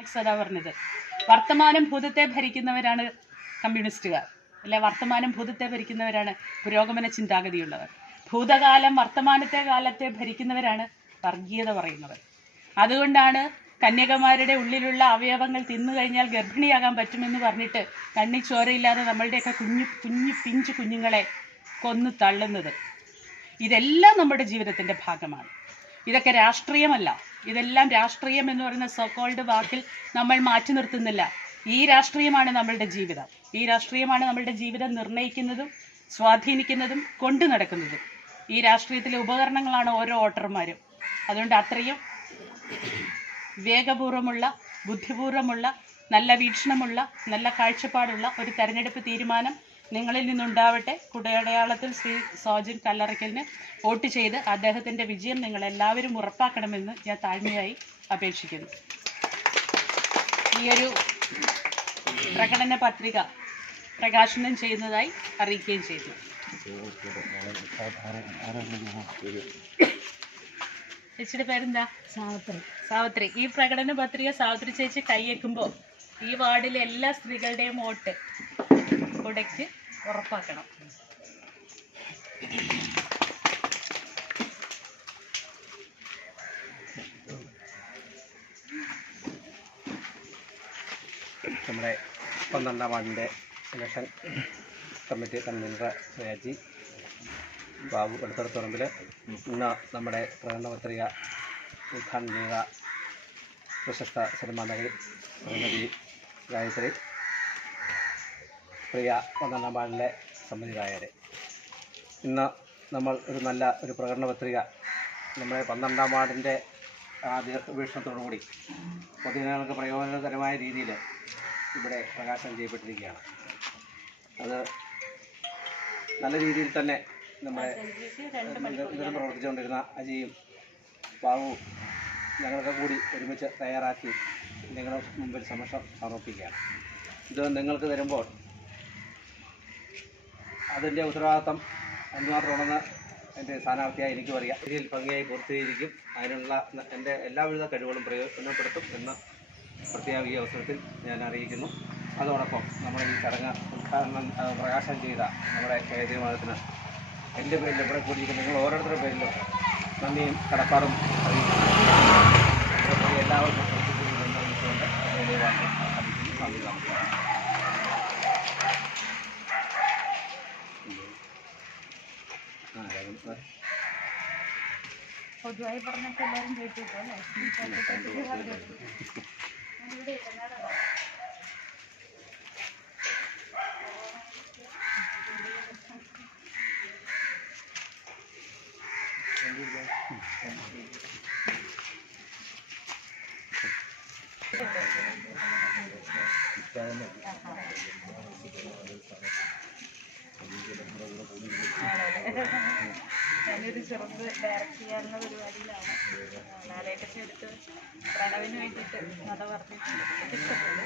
അതാ പറഞ്ഞത്. വർത്തമാനം ഭൂതത്തെ ഭരിക്കുന്നവരാണ് കമ്മ്യൂണിസ്റ്റുകാർ. അല്ലെ വർത്തമാനം ഭൂതത്തെ ഭരിക്കുന്നവരാണ് പുരോഗമന ചിന്താഗതിയുള്ളവർ. ഭൂതകാലം വർത്തമാനത്തെ കാലത്തെ ഭരിക്കുന്നവരാണ് വർഗീയത പറയുന്നവർ. അതുകൊണ്ടാണ് കന്യകമാരുടെ ഉള്ളിലുള്ള അവയവങ്ങൾ തിന്നു കഴിഞ്ഞാൽ ഗർഭിണിയാകാൻ പറ്റുമെന്ന് പറഞ്ഞിട്ട് കണ്ണി ചോരയില്ലാതെ നമ്മളുടെയൊക്കെ കുഞ്ഞു കുഞ്ഞു പിഞ്ചു കുഞ്ഞുങ്ങളെ കൊന്നു തള്ളുന്നത്. ഇതെല്ലാം നമ്മുടെ ജീവിതത്തിന്റെ ഭാഗമാണ്. ഇതൊക്കെ രാഷ്ട്രീയമല്ല. ഇതെല്ലാം രാഷ്ട്രീയം എന്ന് പറയുന്ന സോക്കോൾഡ് വാക്കിൽ നമ്മൾ മാറ്റി നിർത്തുന്നില്ല. ഈ രാഷ്ട്രീയമാണ് നമ്മളുടെ ജീവിതം. ഈ രാഷ്ട്രീയമാണ് നമ്മളുടെ ജീവിതം നിർണയിക്കുന്നതും സ്വാധീനിക്കുന്നതും കൊണ്ടു നടക്കുന്നതും. ഈ രാഷ്ട്രീയത്തിലെ ഉപകരണങ്ങളാണ് ഓരോ വോട്ടർമാരും. അതുകൊണ്ട് അത്രയും വേഗപൂർവമുള്ള ബുദ്ധിപൂർവമുള്ള നല്ല വീക്ഷണമുള്ള നല്ല കാഴ്ചപ്പാടുള്ള ഒരു തെരഞ്ഞെടുപ്പ് തീരുമാനം നിങ്ങളിൽ നിന്നുണ്ടാവട്ടെ. കുടയടയാളത്തിൽ ശ്രീ സോജൻ കല്ലറയ്ക്കലിന് വോട്ട് ചെയ്ത് അദ്ദേഹത്തിന്റെ വിജയം നിങ്ങൾ എല്ലാവരും ഉറപ്പാക്കണമെന്ന് ഞാൻ താഴ്മയായി അപേക്ഷിക്കുന്നു. ഈയൊരു പ്രകടന പത്രിക പ്രകാശനം ചെയ്യുന്നതായി അറിയിക്കുകയും ചെയ്തു. ചേച്ചിയുടെ പേരെന്താ? സാവത്രി. സാവത്രി. ഈ പ്രകടന പത്രിക സാവത്രി ചേച്ചി കൈയേക്കുമ്പോൾ ഈ വാർഡിലെ എല്ലാ സ്ത്രീകളുടെയും വോട്ട് കുടയ്ക്ക് ഉറപ്പാക്കണം. നമ്മുടെ പന്ത്രണ്ടാം വാർഡിന്റെ election committee convener Sayaji Babu Veluthararathurambil ഇന്ന് നമ്മുടെ പ്രകടന പത്രിക ഉദ്ഘാടനം ചെയ്ത പ്രശസ്ത സിനിമാ നടി ശ്രീമതി ഗായത്രി പ്രിയ പന്ത്രണ്ടാം വാർഡിലെ സമ്മതിദായകരെ ഇന്ന് നമ്മൾ ഒരു നല്ല ഒരു പ്രകടന പത്രിക നമ്മുടെ പന്ത്രണ്ടാം വാർഡിന്റെ ആ ദീർഘവീക്ഷണത്തോടു കൂടി പൊതുജനങ്ങൾക്ക് പ്രയോജനകരമായ രീതിയിൽ ഇവിടെ പ്രകാശനം ചെയ്യപ്പെട്ടിരിക്കുകയാണ്. അത് നല്ല രീതിയിൽ തന്നെ നമ്മുടെ നിരന്തരം പ്രവർത്തിച്ചുകൊണ്ടിരുന്ന അജിയും ബാബുവും ഞങ്ങളൊക്കെ കൂടി ഒരുമിച്ച് തയ്യാറാക്കി നിങ്ങളുടെ മുമ്പിൽ സമക്ഷം സമർപ്പിക്കുകയാണ്. ഇത് നിങ്ങൾക്ക് തരുമ്പോൾ അതിന്റെ ഉത്തരവാദിത്തം എന്തുമാത്രമാണെന്ന് എന്റെ സ്ഥാനാർത്ഥിയായി എനിക്കും അറിയാം ഇതിൽ ഭംഗിയായി പൂർത്തീകരിക്കും. അതിനുള്ള എന്റെ എല്ലാവിധ കഴിവുകളും പ്രയോജനപ്പെടുത്തും എന്ന് പ്രത്യേക അവസരത്തിൽ ഞാൻ അറിയിക്കുന്നു. അതോടൊപ്പം നമ്മുടെ ഈ ചടങ്ങ് ഉദ്ഘാടനം പ്രകാശനം ചെയ്ത നമ്മുടെ കേന്ദ്രീയമാനത്തിന് എന്റെ പേരിൽ ഇവിടെ കൂടിയിരിക്കുന്ന നിങ്ങൾ ഓരോരുത്തരുടെ പേരിലും നന്ദിയും കടപ്പാടും അറിയിക്കുന്നു. എല്ലാവർക്കും. നന്ദി നമസ്കാരം ആ, എല്ലാവരും, ആ. പൊതുവായി പറഞ്ഞൊക്കെ എല്ലാവരും കേട്ടിട്ടോ അല്ലേ ഞാനൊരു ചെറുത് ഡയറക്റ്റ് ചെയ്യാനുള്ള പരിപാടിയിലാണ്. ലാലേട്ടൊക്കെ എടുത്ത് പ്രണവിന് വേണ്ടിയിട്ട് കഥ പറഞ്ഞിട്ടുണ്ട്. ഇഷ്ടപ്പെട്ടു.